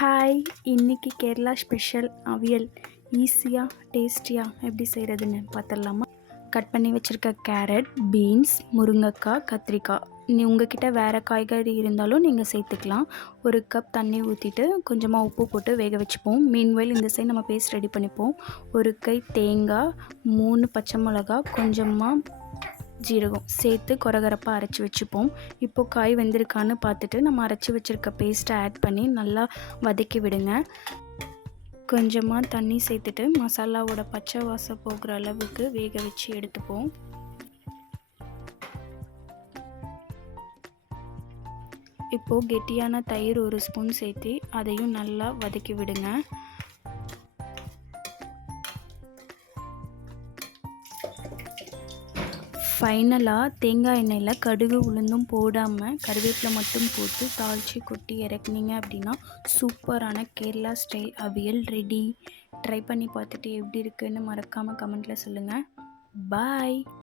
Hi இன்னைக்கு Kerala special அவியல். ஈஸியாக டேஸ்டியாக எப்படி செய்கிறதுன்னு பார்த்துடலாமா கட் பண்ணி வச்சுருக்க கேரட் பீன்ஸ் முருங்கைக்காய் கத்திரிக்காய். நீ உங்ககிட்ட வேறு காய்கறி இருந்தாலும் நீங்கள் சேர்த்துக்கலாம். ஒரு கப் தண்ணி ஊற்றிட்டு கொஞ்சமாக உப்பு போட்டு வேக வச்சுப்போம். மீன்வெயில் இந்த சைடு நம்ம பேஸ்ட் ரெடி பண்ணிப்போம். ஒரு கை தேங்காய் மூணு பச்சை மிளகா கொஞ்சமாக ஜீரகம் சேர்த்து கொரகரப்பாக அரைச்சி வச்சுப்போம். இப்போ காய் வெந்திருக்கான்னு பார்த்துட்டு நம்ம அரைச்சி வச்சுருக்க பேஸ்ட்டை ஆட் பண்ணி நல்லா வதக்கி விடுங்க. கொஞ்சமாக தண்ணி சேர்த்துட்டு மசாலாவோட பச்சை வாசம் போகிற அளவுக்கு வேக வச்சு எடுத்துப்போம். இப்போது கெட்டியான தயிர் ஒரு ஸ்பூன் சேர்த்து அதையும் நல்லா வதக்கி விடுங்க. ஃபைனலாக தேங்காய் எண்ணெயில் கடுகு உளுந்தும் போடாமல் கருவேப்பிலை மட்டும் போட்டு தாளித்து கொட்டி இறக்குனீங்க அப்படின்னா சூப்பரான Kerala style aviyal ready try பண்ணி பார்த்துட்டு எப்படி இருக்குன்னு மறக்காமல் கமெண்ட்டில் சொல்லுங்கள் பாய்